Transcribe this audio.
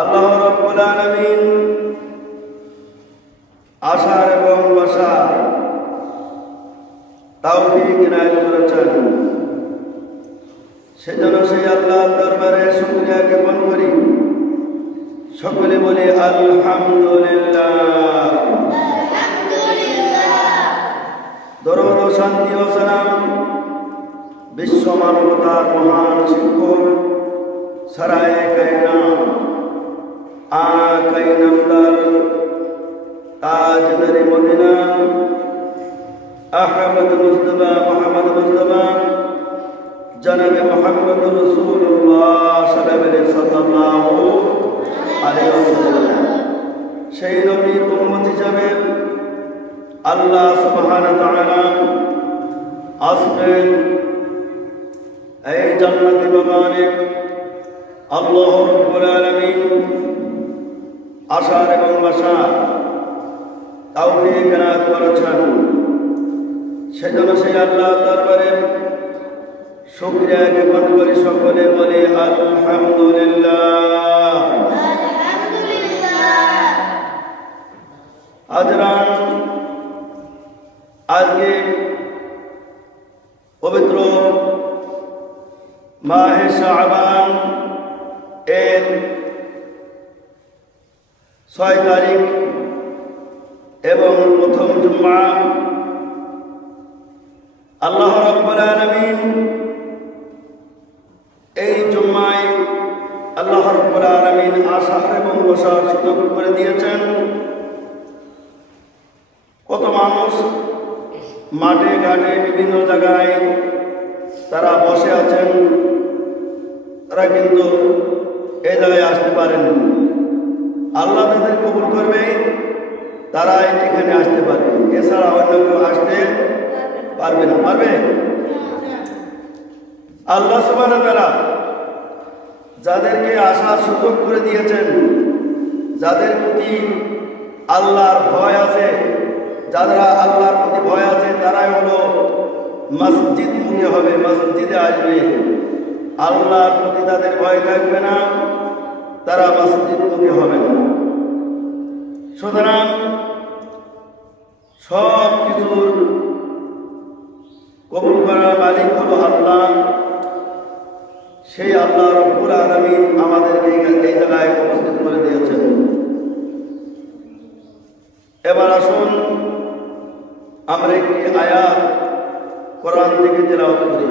আল্লাহ রাব্বুল আলামিন আশার এবং বাসার তাওফীক এনায়েত করেছেন। সেজন্য সেই আল্লাহর দরবারে শুকরিয়া জ্ঞাপন করি। সকলে বলি আলহামদুলিল্লাহ। দরুদ ও শান্তি ও সালাম বিশ্ব মানবতার মহান শিক্ষক সারায়ে কায়নাত আকাই নামদার তাজদারে মদিনা আহমদ মুস্তাফা মুহাম্মদ মুস্তাফা জনাবে মুহাম্মদ রাসূলুল্লাহ সাল্লাল্লাহু আলাইহি ওয়াসাল্লাম সেই নবীর উম্মত হিসাবে আল্লাহ সুবহানাহু ওয়া তাআলা আজকে এই জান্নাতি বাগানে আল্লাহ রাব্বুল আলামিন আশার এবং বাসার তাওফীক এনায়েত করেছেন। সেজন্য সেই আল্লাহর দরবারে শুকরিয়া জ্ঞাপন করি। সকলে বলে আলহামদুলিল্লাহ। হাজরান, আজকে পবিত্র মাহে শাবান এর 6 তারিখ এবং প্রথম জুমা। আল্লাহ রাব্বুল আলামিন এই জুমায় আল্লাহ রাব্বুল আলামিন আসার এবং বসার সুযোগ করে দিয়েছেন। কত মানুষ মাঠে ঘাটে বিভিন্ন জায়গায় তারা বসে আছেন, তারা কিন্তু এই জায়গায় আসতে পারেন। আল্লাহ তাদের কবুল করবে, তারা এখানে আসতে পারবে, এছাড়া অন্য কেউ আসতে পারবে না। পারবে? আল্লাহ সুবহানাহু ওয়া তাআলা যাদেরকে আসার সুযোগ করে দিয়েছেন, যাদের প্রতি আল্লাহর ভয় আছে, যারা আল্লাহর প্রতি ভয় আছে, তারাই হলো মসজিদ মুখী হবে, মসজিদে আসবে। আল্লাহর প্রতি তাদের ভয় থাকবে না, তারা মসজিদ মুখী হবে না। সুতরাং সব কিছুর কবুল করার মালিক হলো আল্লাহ। সেই আল্লাহ রাব্বুল আলামিন আমাদেরকে এই জায়গায় উপস্থিত করে দিয়েছেন। এবার আসুন আমরা একটি আয়াত কোরআন থেকে তেলাওয়াত করি।